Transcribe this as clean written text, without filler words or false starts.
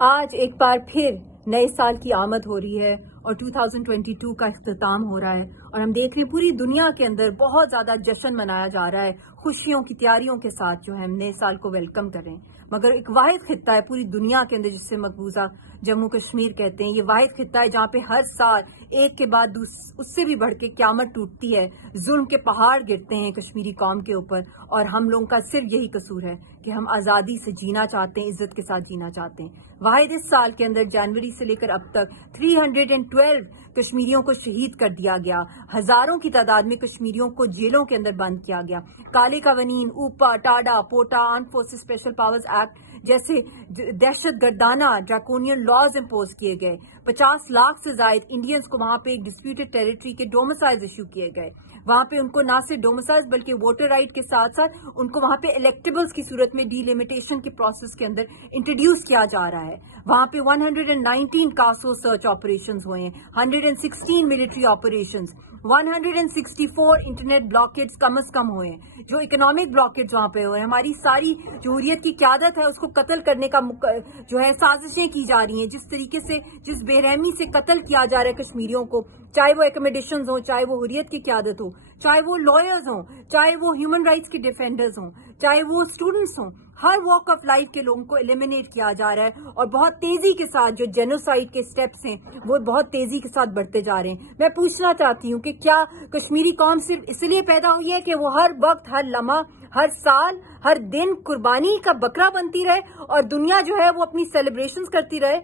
آج ایک بار پھر نئے سال کی آمد ہو رہی ہے اور 2022 کا اختتام ہو رہا ہے اور ہم دیکھ رہے ہیں پوری دنیا کے اندر بہت زیادہ جشن منایا جا رہا ہے، خوشیوں کی تیاریوں کے ساتھ جو ہے ہم نئے سال کو ویلکم کر رہے ہیں۔ مگر ایک واحد خطہ ہے پوری دنیا کے اندر جس سے مقبوضہ جموں کشمیر کہتے ہیں، یہ واحد خطہ ہے جہاں پہ ہر سال ایک کے بعد اس سے بھی بڑھ کے قیامت ٹوٹتی ہے، ظلم کے پہاڑ گرتے ہیں کشمیری قوم کے اوپر، اور ہم لوگوں کا صرف یہی قصور ہے کہ ہم آزادی سے جینا چاہتے ہیں، عزت کے ساتھ جینا چاہتے ہیں۔ واحد اس سال کے اندر جنوری سے لے کر اب تک 312 کشمیریوں کو شہید کر دیا گیا، ہزاروں کی تعداد میں کشمیریوں کو جیلوں کے اندر بند کیا گیا، کالے قوانین، اوپا، TADA, پوٹا، arm forces special powers act جیسے دہشت گردانہ ڈراکونین لاز امپوز کیے گئے، 50 لاکھ سے زائد انڈینز کو وہاں پہ ایک ڈسپیوٹڈ ٹیریٹری کے ڈومسائلز ایشو کیے گئے، وہاں پہ ان کو نہ صرف ڈومسائلز بلکہ ووٹر رائٹ کے ساتھ ساتھ ان کو وہاں پہ الیکٹیبلز کی صورت میں ڈی لمیٹیشن کے پروسیس کے اندر انٹروڈیوس کیا جا رہا ہے۔ وہاں پہ 119 کاسو سرچ آپریشنز ہوئے ہیں، 116 ملٹری آپریشنز، 164 انٹرنیٹ بلاکیڈز کم از کم ہوئے ہیں، جو اکنامک بلاکیڈز وہاں پہ ہوئے ہیں۔ ہماری ساری جو حریت کی قیادت ہے اس کو قتل کرنے کا جو ہے سازشیں کی جا رہی ہیں، جس طریقے سے جس بے رحمی سے قتل کیا جا رہا ہے کشمیریوں کو، چاہے وہ ایکوموڈیشنز ہوں، چاہے وہ حریت کی قیادت ہو، چاہے وہ لائرز ہوں، چاہے وہ ہیومن رائٹس کے ڈیفینڈرز ہوں، چاہے وہ اسٹوڈنٹس ہوں، ہر واک آف لائف کے لوگوں کو ایلیمینیٹ کیا جا رہا ہے، اور بہت تیزی کے ساتھ جو جینوسائیڈ کے سٹیپس ہیں وہ بہت تیزی کے ساتھ بڑھتے جا رہے ہیں۔ میں پوچھنا چاہتی ہوں کہ کیا کشمیری قوم صرف اس لیے پیدا ہوئی ہے کہ وہ ہر وقت، ہر لمحہ، ہر سال، ہر دن قربانی کا بکرا بنتی رہے اور دنیا جو ہے وہ اپنی سیلیبریشنز کرتی رہے؟